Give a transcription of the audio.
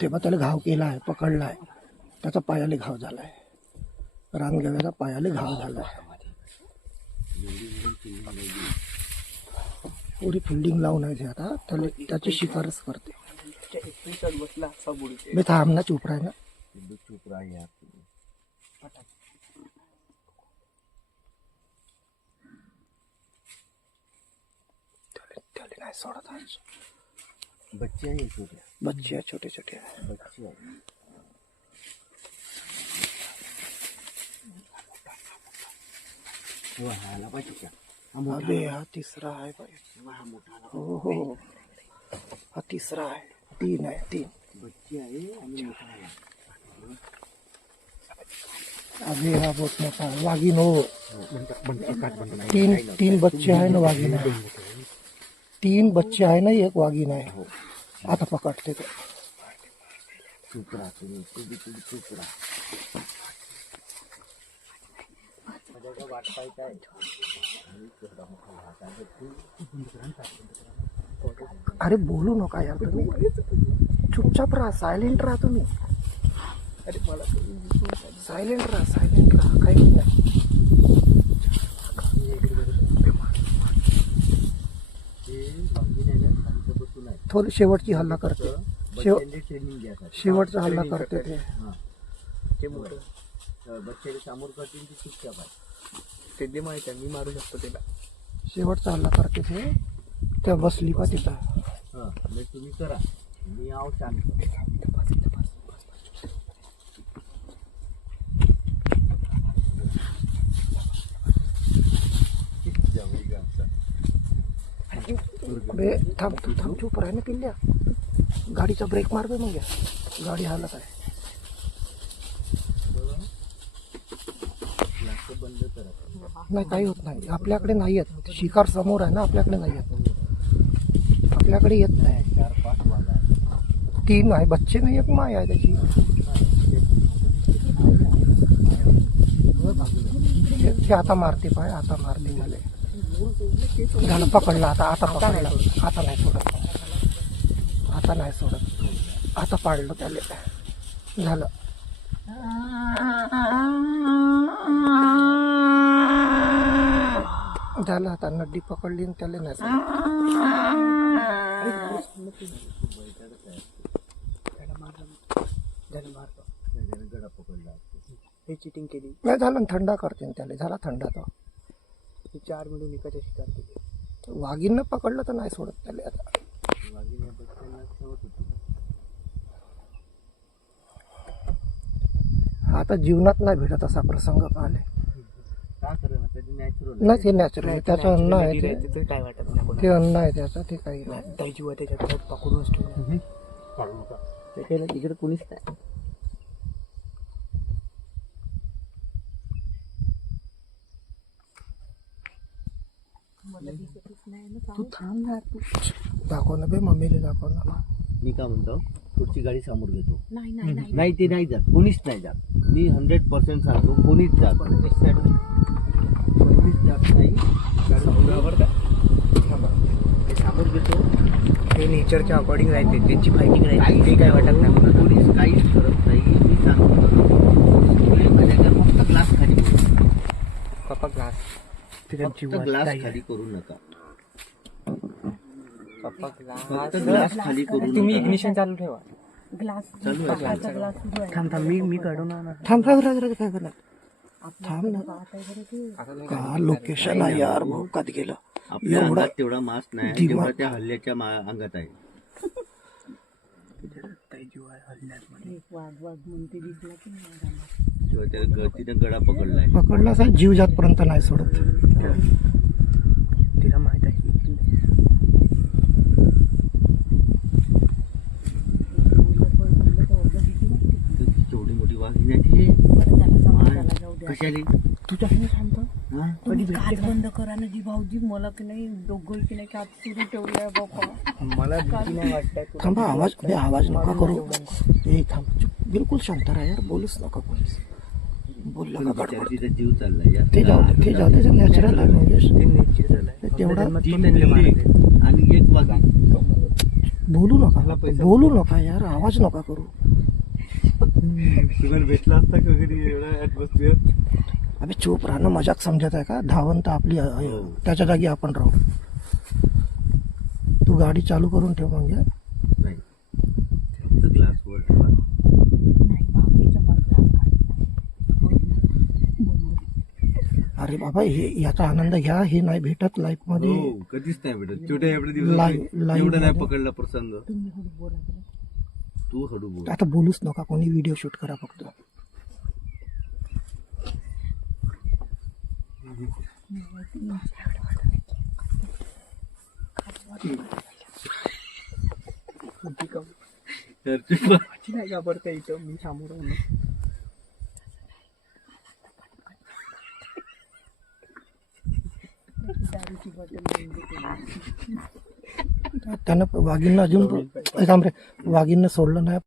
तेव्हा त्याला घाव केला आहे, पकडला आहे, त्याचा पायाले घाव झाला आहे, रानगव्याचा पायाले घाव झाला आहे. पुरी फिल्डिंग लावून आहे ते आता त्याला त्याची शिफारस करते. मी थांब ना, चुप राह ना. त्याला नाही सोडत आज. बच्चे आहे छोटे, बच्चे आहे, छोटे छोटे आहे. बच्चे आहे. हो हाला पाहिजे का? अबे हा तिसरा आहे बाई. हो हो हा तिसरा आहे. 3 आहे, 3 बच्चे आहे आणि मोठा आहे. अबे हा बहुत मोठा आहे. वाघीण हो. 3 बच्चे आहे ना वाघीण आहे. 3 बच्चे आहे ना, एक वाघीण आहे. आता पकडते तो. चुप राहा तुम्ही, चुप राहा. अरे बोलू नका यार तुम्ही, चुपचाप राहा, सायलेंट राहा तुम्ही. अरे मला सायलेंट राहा, काही नाही. थोडी शेवटची हल्ला करते, शेवटचा हल्ला करते ते. बच्चे समोर करतील ती चुपचाप आहे. ते माहित आहे, मी मारू शकतो त्याला. शेवटचा हल्ला करते ते. त्या बसली का तिथं. मग तुम्ही करा, मी आव शांत. अबे थांब चुप राह ना पिल्ल्या. गाडीचा ब्रेक मार बे मग. गाडी हालत आहे. बंद करा. नाही काही होत नाही, आपल्याकडे नाही येत. शिकार समोर आहे ना, आपल्याकडे नाही येत. आपल्याकडे येत नाही. 4-5 वाघ आहे. 3 आहे बच्चे नाही, एक माय आहे त्याची. ते आता मारते पाय, आता मारते मला. झालं पकडला आता पकडला. आता नाही सोडत, आता पाडलं त्याला. झालं. झालं आता नड्डी पकडली आणि त्याला नाही सोडत. गडा पकडला. हे चिटिंग केली. नाही झालं, थंडा करते त्याला. झाला थंडा तो. 4 मिळून एकाच्या शिकार केली. वाघीनं पकडलं तर नाही सोडत त्याला आता. वाघिण्या बच्चांना ठेवत होती. आता जीवनात नाही भेटत असा प्रसंग पाहिले. का करेना, त्याची नॅचरल नाही ते नॅचरल आहे, त्याचं अन्न आहे ते. त्याचं काय वाटत नाही कोणाला. ते अन्न आहे त्याचं, ते काही नाही. त्याची जीव त्याच्यात पकडूनच ठेवलं. त्याच्याला तिकडे कुणीच नाही. तू थांब ना. दाखव ना बे, मम्मीला दाखव ना. मी का म्हणतो, पुढची गाडी समोर घेतो. नाही ते नाही जात, कोणीच नाही जात. मी 100% सांगतो, कोणीच जात नाही. ते समोर घेतो. ते नेचरच्या अकॉर्डिंग राहते, त्यांची फायटिंग राहते. ते काय वाटत नाही कोणाला. पोलीस काहीच करत नाही. मी सांगतो फक्त ग्लास खाली करू. पप्पा ग्लास फक्त ग्लास खाली करू नका. पप्पा फक्त ग्लास खाली करू नका. तुम्ही इग्निशन चालू ठेवा. चालू आहे. थांब मी काढून ना. थांब काय करणार. थांब ना. का लोकेशन आहे यार, भोकात गेलं. आपल्या एवढा अंगात तेवढा मास्क नाही, दिमाग. जेवढा त्या हल्ल्याच्या अंगात आहे. तेव्हा त्या गळतीनं गळा पकडलाय. पकडला असा जीव जातपर्यंत नाही सोडत. तिला माहित आहे. केवढी मोठी वाघीण आहे ती. कशाली तुझ्या सांगतो बंद करा ना जी भाऊजी. मला की नाही डोंगर की नाही की आज सुरू ठेवलंय बाप्पा. मला भीती नाही वाटत. थांबा, आवाज नका करू. ए थांब, बिलकुल शांत राहा यार, बोलूच नका पोलीस. बोलला का गडबड. तिचा जीव चाललाय यार. ते जाऊ दे, नॅचरल आहे. ते नेचर झालंय. तेवढा 3 आणि एक वाघीण. बोलू नका यार, आवाज नका करू. तुम्हाला भेटला असता का कधी एवढा ऍटमॉस्फिअर? अबे चूप राहणं मजाक समजत आहे का? धावंत आपली त्याच्या जागी आपण राहू. तू गाडी चालू करून ठेव मग या. नाही फक्त ग्लास वर ठेवा. नाही बाबजीचा पण glass काढला. अरे बाबा हे याचा आनंद घ्या, हे नाही भेटत लाईफ मध्ये. हो कधीच नाही भेटत. छोट्या एवढ्या दिवसात लाईव्ह एवढं नाही मध्ये. पकडला प्रसंग. तुम्ही हळू बोला बरं. तू हळू बोल. आता बोलूच नका, कोणी व्हिडिओ शूट करा फक्त. नाही घाबरता इथं मी समोर आहे ना. दारूची बॉटल घेऊन देते. त्यानं वाघींना अजून थांब रे, वाघींना सोडलं नाही.